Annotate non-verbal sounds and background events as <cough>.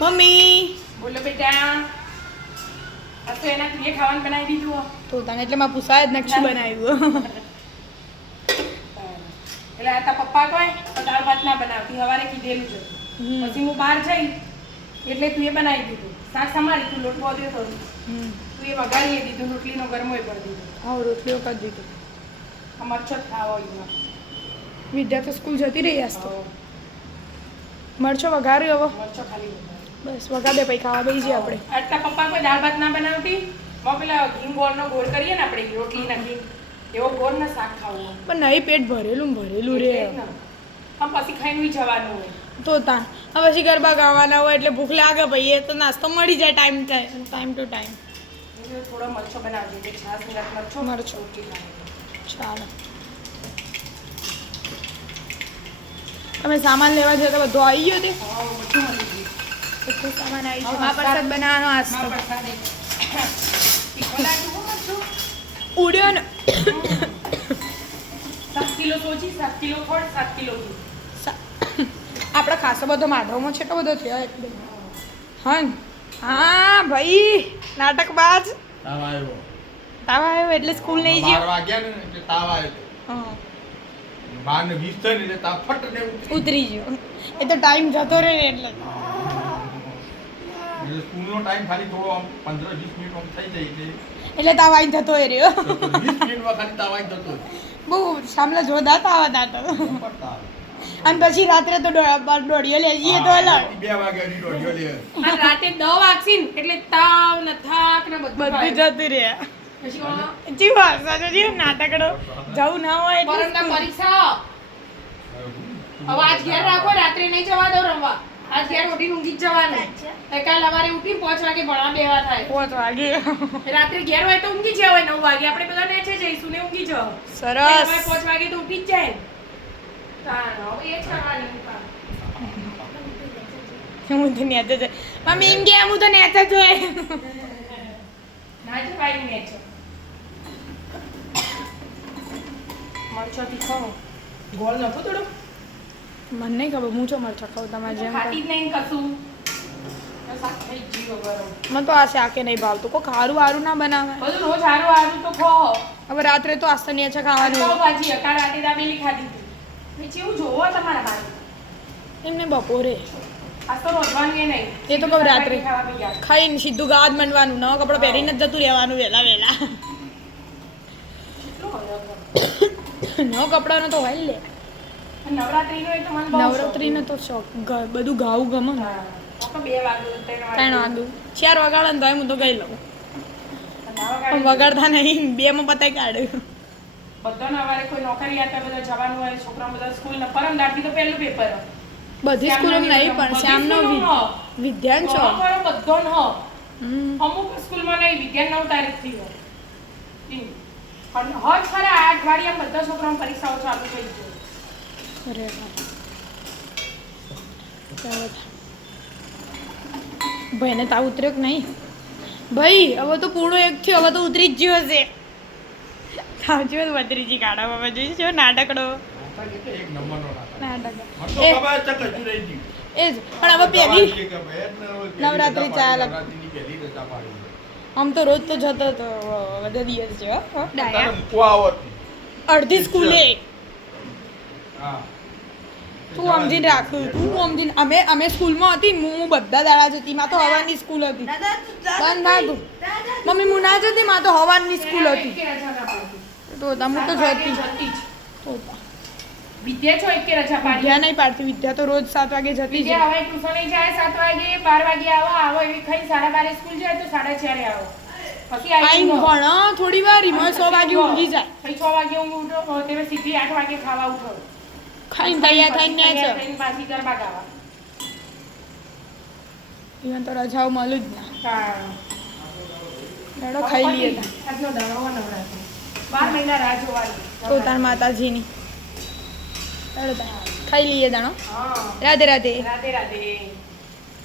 Mummy. બોલો બેટા. આ તો એના પ્રિય ખાવાનું બનાવી દીધું તો તને એટલે માં પૂછાય જ ને. બનાવ્યું એટલે આ તા પપ્પા કહે તો દાળ ભાત ના બનાવતી. સવારે કીધેલું છે. પછી હું બહાર જઈ એટલે તું એ બનાવી દીધું. શાક સમારી તું લોટ બોધ્યો તો. તું એ વઘારીએ દીધું રોટલીનો ગરમોય કરી દીધું. હા રોટલીઓ કરી દીધું. આ મરચો જ ખાવો વિદ્યા તો સ્કૂલ જતી રહી આજ તો. મરચો વઘાર્યો હવે. મરચો ખાલી વઘાર. બસ વગાડે પછી ખાવા બેસી જઈએ આપણે. આટલા પપ્પા કોઈ દાળ ભાત ના બનાવતી? મો પેલા ઘી ગોળનો ગોળ કરીએ ને આપણે રોટલી ના ઘી. એવો ગોળ ના શાક ખાવું. પણ નહીં પેટ ભરેલું ભરેલું રે. આમ પછી ખાઈને બી જવાનું હોય. તો તાન હવે પછી ગરબા ગાવાના હોય એટલે ભૂખ લાગે ભાઈ એ તો નાસ્તો મળી જાય ટાઈમ ટાઈમ ટુ ટાઈમ. થોડો મરચો બનાવજો છાસ મરચો મરચો. ચાલો. તમે સામાન લેવા જતા બધું આવી ગયો તે? બધું. બધો સામાન આવી હા, મહાપ્રસાદ બનાવવાનો આજમાં તો પ્રસાદ એક. તીખો લાગ્યો હો મરચું. ઉડ્યો ને. કિલો સોજી સાત કિલો ખોળ સાત કિલો આપણે ખાસો બધો માધવમાં છે એટલો બધો થયો હા હા ભાઈ નાટક બાજ. તાવ આવ્યો. તાવ આવ્યો એટલે સ્કૂલ નહીં ગયો? વાગ્યા ને એટલે તાવ આવ્યો. હા. બાર ને વીસ થઈ ને તાવ ફટ ને ઉતરી ગયો. એ તો ટાઈમ જતો રહે એટલે. એટલે સ્કૂલનો ટાઈમ ખાલી થોડો આમ પંદર વીસ મિનિટ આમ થઈ જાય એટલે એટલે તાવાઈ થતો એ રહ્યો. તો વીસ મિનિટમાં ખાલી તાવાઈ થતો બહુ સામલા જોરદાર તાવા હતા તો. જબર તાવ. અને પછી રાત્રે તો દો- દોઢિયો લઈ જઈએ તો અલગ. બે વાગ્યાની દોઢિયો લે. અને રાતે દવા વાગશી ને એટલે તાવ ને થાક ને બધું. જતું રહે. જીવ હસવા જીવ નાટકડો જવું ના હોય એટલે પરીક્ષા. અવાજ ઘેર રાખો રાત્રે નહીં જવા દો રમવા. આજ ઘેર ઉઠીને ઊંઘી જ જવાનું તો કાલ અમારે ઉઠી પાંચ વાગે ભણવા બેવા થાય. પાંચ વાગે. રાત્રે ઘેર હોય તો ઊંઘી જવાય નવ વાગે. આપણે બધા નેચે જઈશું ને ઊંઘી જાવ સરસ. પાંચ વાગે તો ઉઠી જ જાય. એ જ કરવાનું હું તો નેચે જાય મમ્મી એમ કે હું તો નેચે જ હોય ના જવાય ને નેચે. મરચો તીખો. ગોળ નતો થોડો. મને નહીં ખબર હું છો મરચા ખાઉં તમારે જેમ ખાતી જ નહીં કશું. મને તો આ શાકે નહીં ભાવતું. કોઈ ખારું આરું ના બનાવે. બધું રોજ હારું આરું તો ખો. હવે રાત્રે તો આસ્તા છે ખાવાનું. પાવભાજી અકાળ રાતે દાબેલી ખાધી હતી. મેં કેવું જોવો તમારા ભાઈ. એમને બપોરે. એ તો કહું રાત્રે. ખાઈને સીધું ગાદ મંડવાનું નવા કપડાં પહેરીને જ જતું રહેવાનું વહેલા વહેલા. <coughs> નવા કપડાનો તો હોય લે. નવરાત્રીનો તો શોખ. બધું ગાવું ગમે ને. ત્રણ વાગ્યું ચાર વગાડે ને તો હું તો ગઈ લઉં. પણ વગાડતા નહીં બે માં પતાઈ કાઢ્યું બધાને કોઈ નોકરી આપે બધા જવાનું હોય છોકરા બધા સ્કૂલ ને પરમ દાખલી તો પહેલું પેપર બધી સ્કૂલો નહીં પણ શ્યામનો વિદ્યાન છો? બધો ન. અમુક સ્કૂલમાં નહીં વિદ્યા નવ તારીખથી હોય. એમ. પણ હજ ખરા આ અઠવાડિયા બધા છોકરાઓની પરીક્ષાઓ ચાલુ થઈ ગઈ. અરે. ભાઈને તા. ઉતર્યો કે નહીં? ભાઈ હવે તો પૂર્ણો એક થયો હવે તો ઉતરી જ ગયો હશે. જેવો બત્રીજી કાઢા બાબા જોઈ છો નાટકડો. એ. જ. પણ હવે પહેલી નવરાત્રી ચાલે. આમ તો રોજ તો જતો તો બધા દિવસ જ નહીં. અડધી સ્કૂલે. હા. તું સમજીને રાખ્યું તું સમજીને અમે અમે સ્કૂલમાં હતી હું બધા દાડા જતી માં તો હવાની સ્કૂલ હતી. બંધ ભાગું મમ્મી હું ના જતી માં તો હવાની સ્કૂલ હતી. તો હું તો જતી. જતી તો વિદ્યા છો એકે રજા પાડી? વિદ્યા નહીં પાડતી. વિદ્યા તો રોજ સાત વાગે જતી વિદ્યા હવે ટ્યુશને જાય સાત વાગે બાર વાગે આવો આવો એવી ખાઈ સાડા બારે સ્કૂલ જાય તો સાડા ચારે આવો. પછી આઈ થોડી વાર સો વાગે ઊંઘી જાય. છ વાગે ઊંઘ ઉઠો તે સીધી આઠ વાગે ખાવા ઉઠો. ખાઈને તૈયાર થઈને ન્યા તૈયાર પાછી ગરબા ગાવા. ઈવન તો રજાઓ મળું જ ના. હા. ખાઈ લઈએ. આજનો દાડો નવરાત્રી. બાર મહિના રાહ જોવાની. તો તાર માતાજીની. લડો ખાઈ લઈએ દાણો રાધે રાધે. રાધે રાધે.